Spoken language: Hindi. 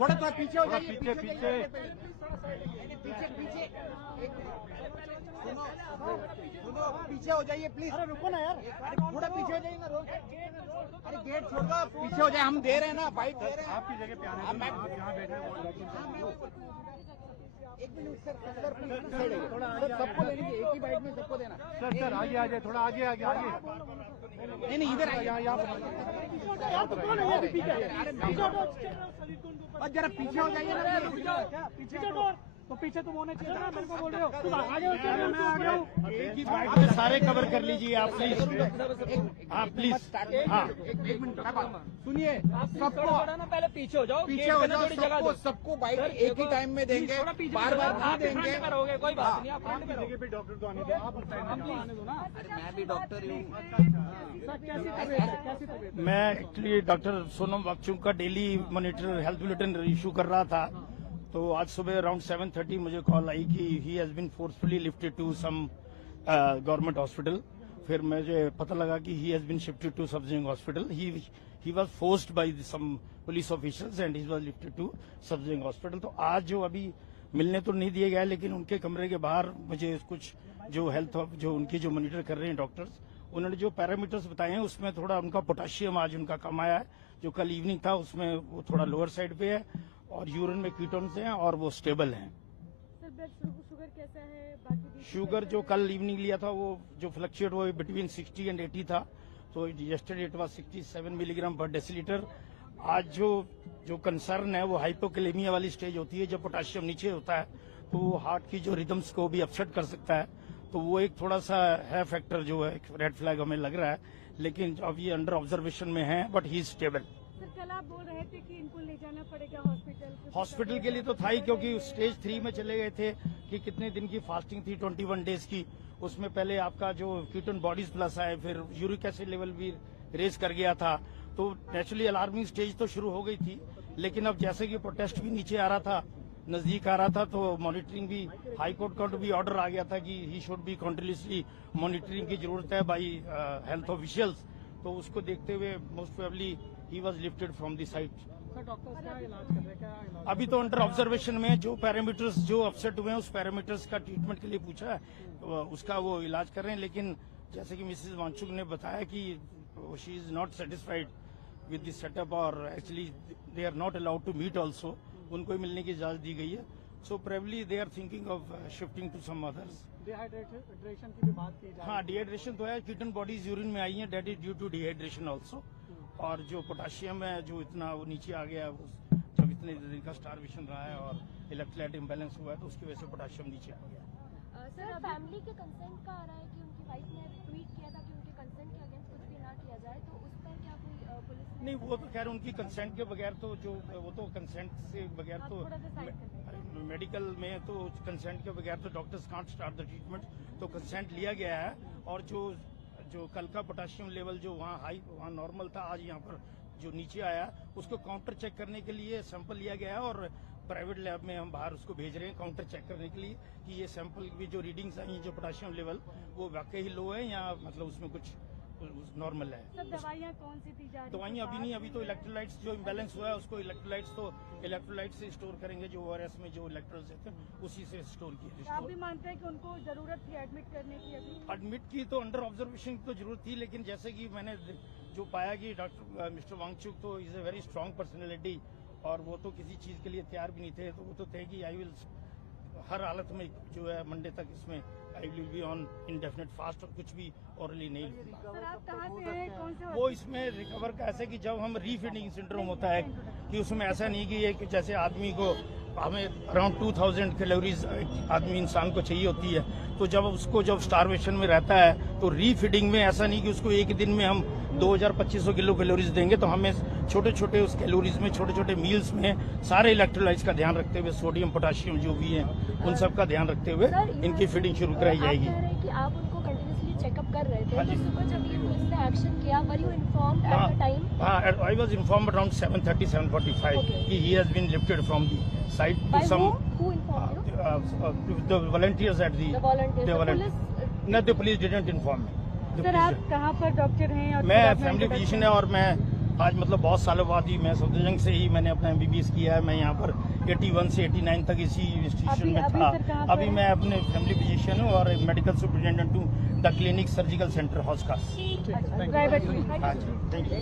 थोड़ा तो पीछे हो जाइए, पीछे पीछे पीछे पीछे सुनो पीछे हो जाइए प्लीज। अरे रुको ना यार, अरे थोड़ा पीछे हो जाइए ना। अरे गेट छोड़ दो, पीछे हो जाए, हम दे रहे हैं ना, बाइक दे रहे हैं। आपकी जगह पे आने यहाँ बैठे एक मिनट सर, सबको लेनी है, एक ही बाइक में सबको देना। सर आगे आ जाए, थोड़ा आगे आगे आगे। नहीं इधर आइए, यहाँ और जरा पीछे हो जाइए ना। पीछे तो पीछे तुम होने चाहिए ना, मेरे को बोल रहे हो तुम आगे हो। मैं आ गया हूँ, एक ही बाइक में सारे कवर कर लीजिए आप प्लीज। हाँ प्लीज, हाँ एक मिनट सुनिए, सबको ना पहले पीछे हो जाओ, पीछे हो जाओ, सबको बाइक एक ही टाइम में देंगे, बार बार नहीं देंगे। करोगे कोई बात नहीं, आप आपकी जगह पे डॉक्टर तो आने दो, आप आने दो ना। अरे मैं भी डॉक्टर ही हूँ। मैं एक्चुअली डॉक्टर सोनम वाकचुंग का daily monitor health bulletin issue कर रहा था। तो आज सुबह अराउंड 7:30 मुझे कॉल आई कि he has been forcefully lifted to some government hospital. फिर मुझे पता लगा कि he has been shifted to सबजिंग hospital. He was forced by some police officials and he was lifted to सबजिंग हॉस्पिटल। तो आज जो अभी मिलने तो नहीं दिए गए, लेकिन उनके कमरे के बाहर मुझे कुछ जो हेल्थ जो उनकी जो मॉनिटर कर रहे हैं डॉक्टर्स, उन्होंने जो पैरामीटर्स बताए हैं उसमें थोड़ा उनका पोटेशियम आज उनका कम आया है। जो कल इवनिंग था उसमें वो थोड़ा लोअर साइड पे है और यूरिन में कीटोन्स हैं और वो स्टेबल हैं। सर ब्लड शुगर कैसा है? बाकी शुगर जो कल इवनिंग लिया था वो जो फ्लक्चुएट वो बिटवीन 60 एंड 80 था। तो यस्टरडे इट वाज 67 मिलीग्राम पर डेसीलीटर। आज जो कंसर्न है वो हाइपोकैलेमिया वाली स्टेज होती है, जब पोटेशियम नीचे होता है तो वो हार्ट की जो रिदम्स को भी अपसेट कर सकता है। तो वो एक थोड़ा सा है फैक्टर जो है, रेड फ्लैग हमें लग रहा है, लेकिन अब ये अंडर ऑब्जर्वेशन में है, but he is stable. Sir कल आप बोल रहे थे कि इनको ले जाना पड़ेगा हॉस्पिटल के लिए तो था ही, क्योंकि स्टेज 3 में चले गए थे कि कितने दिन की फास्टिंग थी, 21 डेज की। उसमें पहले आपका जो कीटोन बॉडीज प्लस आए, फिर यूरिक एसिड लेवल भी रेज कर गया था। तो नेचुरली अलार्मिंग स्टेज तो शुरू हो गई थी, लेकिन अब जैसे कि प्रोटेस्ट भी नीचे आ रहा था, नजदीक आ रहा था, तो मॉनिटरिंग भी हाई कोर्ट का भी ऑर्डर आ गया था कि he should be continuously monitoring की जरूरत है बाई हेल्थ ऑफिशियल्स। तो उसको देखते हुए most probably he was lifted from the site. Doctors क्या इलाज कर रहे हैं? अभी तो अंडर ऑब्जर्वेशन में जो पैरामीटर्स जो अपसेट हुए हैं उस पैरामीटर्स का ट्रीटमेंट के लिए पूछा है, उसका वो इलाज कर रहे हैं। लेकिन जैसे कि मिसेज वांचुक ने बताया कि she is not satisfied with this setup और actually they are not allowed to meet also, उनको ही मिलने की इजाजत दी गई है। So probably they are thinking of shifting to some others. Dehydration की भी बात की जाए। हाँ, डिहाइड्रेशन तो है, कीटन बॉडीज यूरिन में आई है, that is due to dehydration also. और जो पोटेशियम है जो इतना वो नीचे आ गया, जब इतने दिन का स्टारवेशन रहा है और इलेक्ट्रोलाइट इम्बैलेंस हुआ है, तो उसकी वजह से पोटेशियम नीचे आ गया। सर फैमिली के कंसेंट का आ रहा है कि उनकी वाइफ ने ट्वीट किया था कि उनके कंसेंट के अगेंस्ट कुछ भी ना किया जाए, तो उस पर क्या कोई पुलिस नहीं, वो तो खैर उनकी कंसेंट के बगैर तो जो वो तो कंसेंट से बगैर तो मेडिकल में तो कंसेंट के बगैर तो doctors can't start the treatment. तो कंसेंट लिया गया है और जो कल का पोटेशियम लेवल जो वहाँ नॉर्मल था, आज यहाँ पर जो नीचे आया उसको काउंटर चेक करने के लिए सैंपल लिया गया है और प्राइवेट लैब में हम बाहर उसको भेज रहे हैं काउंटर चेक करने के लिए कि ये सैंपल की जो रीडिंग्स आई हैं जो पोटेशियम लेवल वो वाकई ही लो है या मतलब उसमें कुछ नॉर्मल है। सर दवाइयाँ कौन सी दी जा रही है? दवाइयाँ अभी नहीं, अभी तो इलेक्ट्रोलाइट्स जो इम्बैलेंस हुआ है उसको इलेक्ट्रोलाइट्स से स्टोर करेंगे, जो ORS में जो इलेक्ट्रोल्स रहते हैं उसी से स्टोर किया। आप भी मानते हैं कि उनको जरूरत थी एडमिट करने की? अभी एडमिट की तो अंडर ऑब्जर्वेशन की तो जरूरत थी, लेकिन जैसे कि मैंने जो पाया कि डॉक्टर मिस्टर वांगचुक तो is a very strong personality और वो तो किसी चीज के लिए तैयार भी नहीं थे। तो वो तो थे कि आई विल हर हालत में जो है मंडे तक इसमें I will be on indefinite fast और कुछ भी ऑरली नहीं लूंगा। सर आप कहाँ से हैं, कौन से? वो इसमें रिकवर का ऐसे कि जब हम रीफीडिंग सिंड्रोम होता है कि उसमें ऐसा नहीं कि एक जैसे आदमी को हमें अराउंड 2000 कैलोरीज आदमी इंसान को चाहिए होती है, तो जब स्टारवेशन में रहता है तो रीफीडिंग में ऐसा नहीं कि उसको एक दिन में हम 2200 किलो कैलोरीज देंगे। तो हमें छोटे छोटे उस कैलोरीज में छोटे छोटे मील्स में सारे इलेक्ट्रोलाइट्स का ध्यान रखते हुए, सोडियम पोटेशियम जो भी है उन सब का ध्यान रखते हुए इनकी फीडिंग शुरू कराई जाएगी। कि आप उनको कंटिन्यूसली चेकअप कर रहे थे, हाँ तो जी। सुबह जब ये पुलिस ने एक्शन किया, were you informed at the time? I was informed around 7:30-7:45 Okay. he has been lifted from the site to By some who informed you? the volunteers at the The volunteers. The police? No, the police didn't inform me. Sir आप कहाँ पर डॉक्टर हैं? और मैं फैमिली फिजिशियन है और मैं आज मतलब बहुत सालों बाद ही मैं सफदरजंग से ही मैंने अपना MBBS किया है। मैं यहाँ पर 81 से 89 तक इसी इंस्टीट्यूशन में था। अभी मैं अपने फैमिली फिजिशियन हूँ और मेडिकल सुपरिटेंडेंट हूँ द क्लिनिक सर्जिकल सेंटर हॉस्कास। प्राइवेट में। हाँ जी, थैंक यू।